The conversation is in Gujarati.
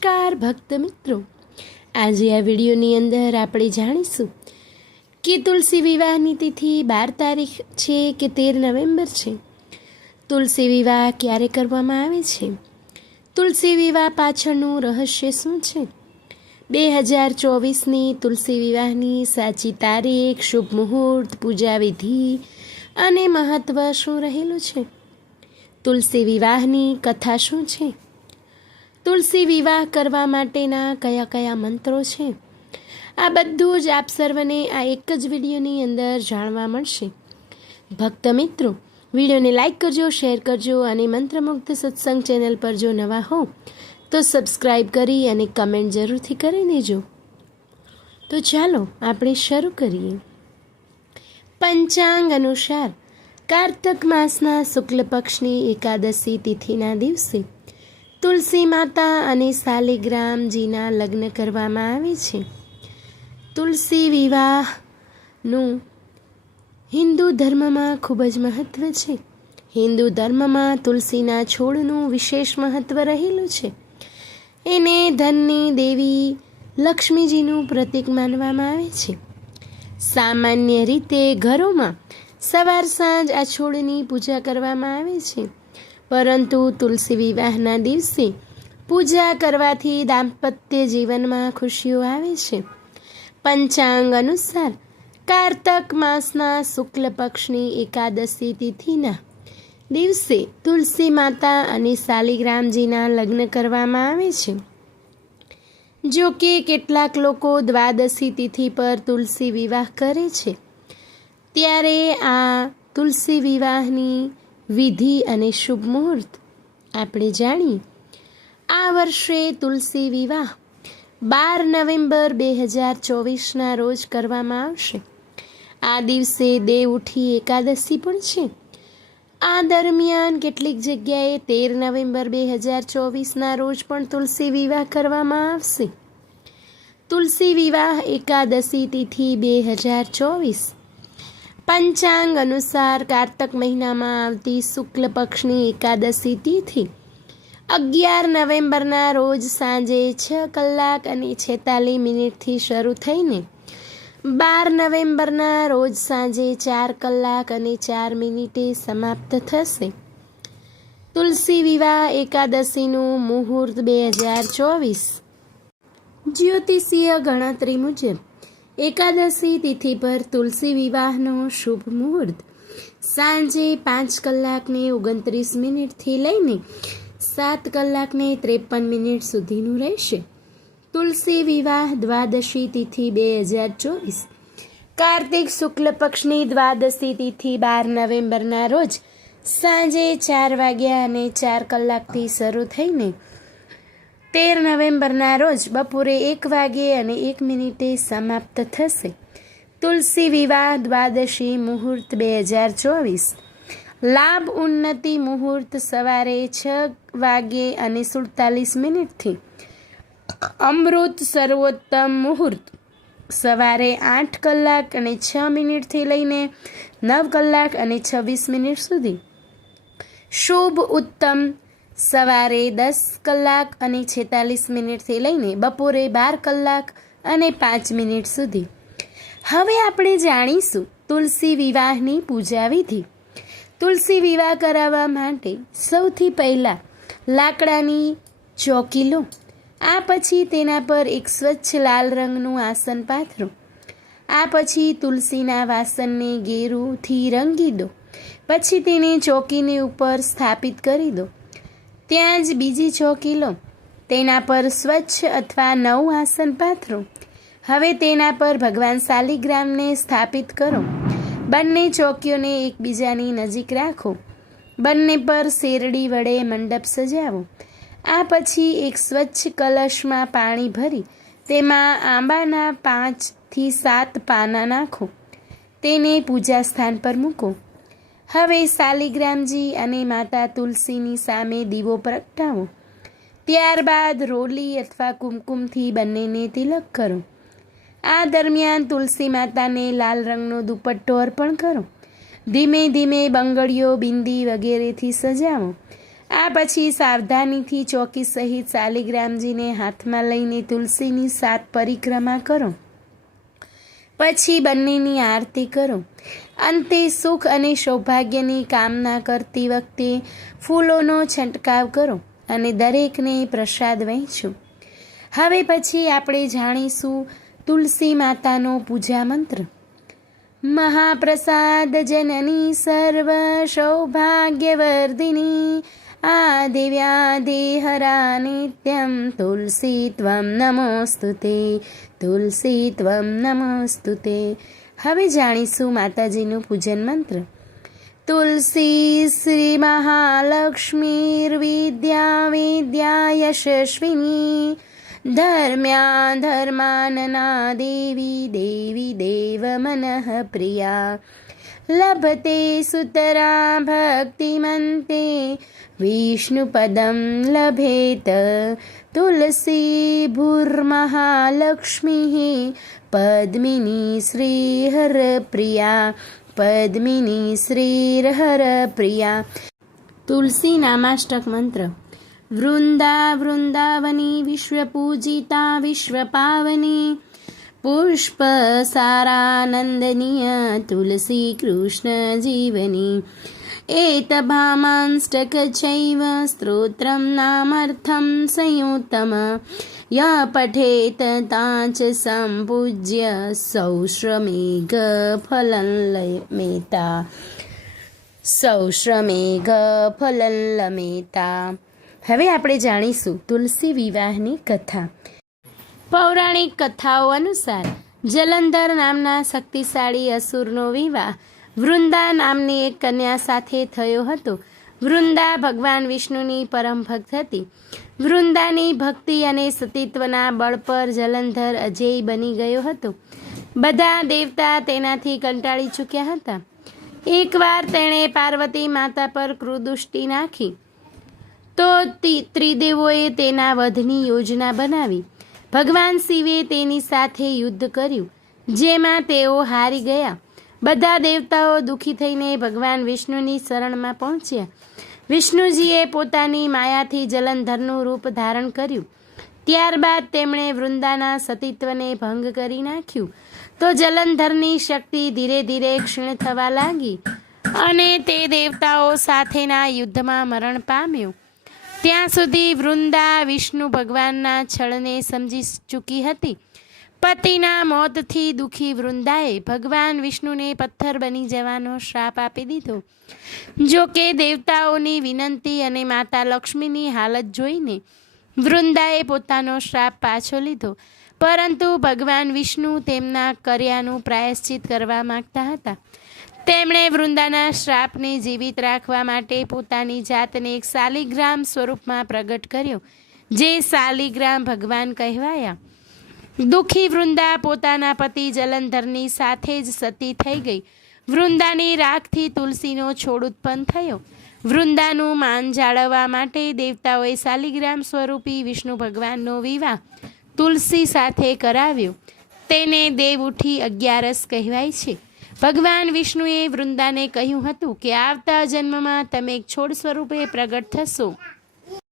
નમસ્કાર ભક્ત મિત્રો, આજે આ વિડીયોની અંદર આપણે જાણીશું કે તુલસી વિવાહની તિથિ 12 તારીખ છે કે 13 નવેમ્બર છે. તુલસી વિવાહ ક્યારે કરવામાં આવે છે? તુલસી વિવાહ પાછળનું રહસ્ય શું છે? 2024ની તુલસી વિવાહની સાચી તારીખ, શુભ મુહૂર્ત, પૂજા વિધિ અને મહત્વ શું રહેલું છે? તુલસી વિવાહની કથા શું છે? તુલસી વિવાહ કરવા માટેના કયા કયા મંત્રો છે? આ બધું જ આપ સર્વને આ એક જ વિડીયોની અંદર જાણવા મળશે. ભક્ત મિત્રો, વિડીયોને લાઈક કરજો, શેર કરજો અને મંત્રમુગ્ધ સત્સંગ ચેનલ પર જો નવા હો તો સબસ્ક્રાઈબ કરી અને કમેન્ટ જરૂરથી કરી દેજો. તો ચાલો આપણે શરૂ કરીએ. પંચાંગ અનુસાર કાર્તક માસના શુક્લ પક્ષની એકાદશી તિથિના દિવસે તુલસી માતા અને શાલિગ્રામજીના લગ્ન કરવામાં આવે છે. તુલસી વિવાહનું હિન્દુ ધર્મમાં ખૂબ જ મહત્વ છે. હિન્દુ ધર્મમાં તુલસીના છોડનું વિશેષ મહત્વ રહેલું છે. એને ધનની દેવી લક્ષ્મીજીનું પ્રતીક માનવામાં આવે છે. સામાન્ય રીતે ઘરોમાં સવાર સાંજ આ છોડની પૂજા કરવામાં આવે છે, પરંતુ તુલસી વિવાહના દિવસે પૂજા કરવાથી દાંપત્ય જીવનમાં ખુશીઓ આવે છે. પંચાંગ અનુસાર કાર્તક માસના શુક્લ પક્ષની એકાદશી તિથિના દિવસે તુલસી માતા અને શાલિગ્રામજીના લગ્ન કરવામાં આવે છે. જો કે કેટલાક લોકો દ્વાદશી તિથિ પર તુલસી વિવાહ કરે છે. ત્યારે આ તુલસી વિવાહની વિધિ અને શુભ મુહૂર્ત આપણે જાણીએ. આ વર્ષે તુલસી વિવાહ 12 નવેમ્બર 2024ના રોજ કરવામાં આવશે. આ દિવસે દેવઉઠી એકાદશી પણ છે. આ દરમિયાન કેટલીક જગ્યાએ 13 નવેમ્બર 2024ના રોજ પણ તુલસી વિવાહ કરવામાં આવશે. તુલસી વિવાહ એકાદશી તિથિ 2024 પંચાંગ અનુસાર કાર્તક મહિનામાં આવતી શુક્લ પક્ષની એકાદશી તિથિ 11 નવેમ્બરના રોજ સાંજે 6:46 શરૂ થઈને 12 નવેમ્બરના રોજ સાંજે 4:04 સમાપ્ત થશે. તુલસી વિવાહ એકાદશીનું મુહૂર્ત 2024 જ્યોતિષીય ગણતરી મુજબ એકાદશી તિથિ પર તુલસી વિવાહનો શુભ મુહૂર્ત સાંજે 5:29 લઈને 7:53 સુધીનું રહેશે. તુલસી વિવાહ દ્વાદશી તિથિ 2024 કાર્તિક શુક્લ પક્ષની દ્વાદશી તિથિ 12 નવેમ્બરના રોજ સાંજે 4:04 શરૂ થઈને 13 નવેમ્બરના રોજ બપોરે 1:01 સમાપ્ત થશે. તુલસી વિવાહ દ્વાદશી મુહૂર્ત 2024 લાભ ઉન્નતિ મુહૂર્ત સવારે 6:47 અમૃત સર્વોત્તમ મુહૂર્ત સવારે 8:06 લઈને 9:26 સુધી. શુભ ઉત્તમ સવારે 10:46 લઈને બપોરે 12:05 સુધી. હવે આપણે જાણીશું તુલસી વિવાહની પૂજા વિધિ. તુલસી વિવાહ કરાવવા માટે સૌથી પહેલાં લાકડાની ચોકી લો. આ પછી તેના પર એક સ્વચ્છ લાલ રંગનું આસન પાથરો. આ પછી તુલસીના વાસણને ગેરુથી રંગી દો. પછી તેને ચોકીની ઉપર સ્થાપિત કરી દો. ત્યાં જ બીજી ચોકી લો. તેના પર સ્વચ્છ અથવા નવું આસન પાથરો. હવે તેના પર ભગવાન શાલિગ્રામને સ્થાપિત કરો. બંને ચોકીઓને એકબીજાની નજીક રાખો. બંને પર શેરડી વડે મંડપ સજાવો. આ પછી એક સ્વચ્છ કલશમાં પાણી ભરી તેમાં આંબાના 5 થી 7 પાના નાખો. તેને પૂજા સ્થાન પર મૂકો. હવે શાલિગ્રામજી અને માતા તુલસીની સામે દીવો પ્રગટાવો. ત્યારબાદ રોલી અથવા કુમકુમથી બંનેને તિલક કરો. આ દરમિયાન તુલસી માતાને લાલ રંગનો દુપટ્ટો અર્પણ કરો. ધીમે ધીમે બંગડીઓ, બિંદી વગેરેથી સજાવો. આ પછી સાવધાનીથી ચોકી સહિત શાલિગ્રામજીને હાથમાં લઈને તુલસીની 7 પરિક્રમા કરો. પછી બંનેની આરતી કરો. અંતે સુખ અને સૌભાગ્યની કામના કરતી વખતે ફૂલોનો છંટકાવ કરો અને દરેકને પ્રસાદ વહેંચો. હવે પછી આપણે જાણીશું તુલસી માતાનો પૂજા મંત્ર. મહાપ્રસાદ જનની સર્વ સૌભાગ્યવર્ધિની આદિવ્યાધિહરા નિત્યમ તુલસી ત્વં નમોસ્તુતે, તુલસી ત્વં નમોસ્તુતે. હવે જાણીશું માતાજીનું પૂજન મંત્ર. તુલસી શ્રી મહાલક્ષ્મીર્વિદ્યા વિદ્યા યશસ્વિની ધર્મ્યા ધર્માનના દેવી દેવી દેવ મનઃ પ્રિયા લભતે સુતરા ભક્તિમંતે વિષ્ણુપદમ લભેત તુલસી ભૂર્મહાલક્ષ્મી પદ્મિની શ્રીહર પ્રિયા પદ્મિની શ્રીહર પ્રિયા. તુલસી નામાષ્ટક મંત્ર. વૃંદા વૃંદાવની વિશ્વપૂજિતા વિશ્વપાવની પુષ્પ સારાનંદનીય તુલસી કૃષ્ણ જીવની એતભામાંષ્ટક ચૈવ સ્ત્રોત્રમ નામર્થમ સંયુક્તમ ય પઠેત તાચ સંપૂજ્ય સૌશ્રમેઘ ફલન્લમેતા, સૌશ્રમેઘ ફલન્લમેતા. હવે આપણે જાણીશું તુલસી વિવાહની કથા. પૌરાણિક કથાઓ અનુસાર જલંધર નામના શક્તિશાળી અસુરનો વિવાહ વૃંદા નામની એક કન્યા સાથે થયો હતો. વૃંદા ભગવાન વિષ્ણુની પરમ ભક્ત હતી. વૃંદાની ભક્તિ અને સતીત્વના બળ પર જલંધર અજેય બની ગયો હતો. બધા દેવતા તેનાથી કંટાળી ચૂક્યા હતા. એકવાર તેણે પાર્વતી માતા પર ક્રૂરદૃષ્ટિ નાખી તો ત્રિદેવોએ તેના વધની યોજના બનાવી. ભગવાન શિવે તેની સાથે યુદ્ધ કર્યું, જેમાં તેઓ હારી ગયા. બધા દેવતાઓ દુઃખી થઈને ભગવાન વિષ્ણુની શરણમાં પહોંચ્યા. વિષ્ણુજીએ પોતાની માયાથી જલંધરનું રૂપ ધારણ કર્યું. ત્યારબાદ તેમણે વૃંદાના સતીત્વને ભંગ કરી નાખ્યું. તો જલંધરની શક્તિ ધીરે ધીરે ક્ષીણ થવા લાગી અને તે દેવતાઓ સાથેના યુદ્ધમાં મરણ પામ્યું. ત્યાં સુધી વૃંદા વિષ્ણુ ભગવાનના છળને સમજી ચૂકી હતી. પતિના મોતથી દુઃખી વૃંદાએ ભગવાન વિષ્ણુને પથ્થર બની જવાનો શ્રાપ આપી દીધો. જો કે દેવતાઓની વિનંતી અને માતા લક્ષ્મીની હાલત જોઈને વૃંદાએ પોતાનો શ્રાપ પાછો લીધો. પરંતુ ભગવાન વિષ્ણુ તેમના કર્યાનું પ્રાયશ્ચિત કરવા માંગતા હતા. તેમણે વૃંદાના શ્રાપને જીવિત રાખવા માટે પોતાની જાતને એક શાલિગ્રામ સ્વરૂપમાં પ્રગટ કર્યો, જે શાલિગ્રામ ભગવાન કહેવાયા. દુઃખી વૃંદા પોતાના પતિ જલંધરની સાથે જ સતી થઈ ગઈ. વૃંદાની રાખથી તુલસીનો છોડ ઉત્પન્ન થયો. વૃંદાનું માન જાળવવા માટે દેવતાઓએ શાલિગ્રામ સ્વરૂપી વિષ્ણુ ભગવાનનો વિવાહ તુલસી સાથે કરાવ્યો. તેને દેવઉઠી 11 કહેવાય છે. ભગવાન વિષ્ણુએ વૃંદાને કહ્યું હતું કે આવતા જન્મમાં તમે એક છોડ સ્વરૂપે પ્રગટ થશો.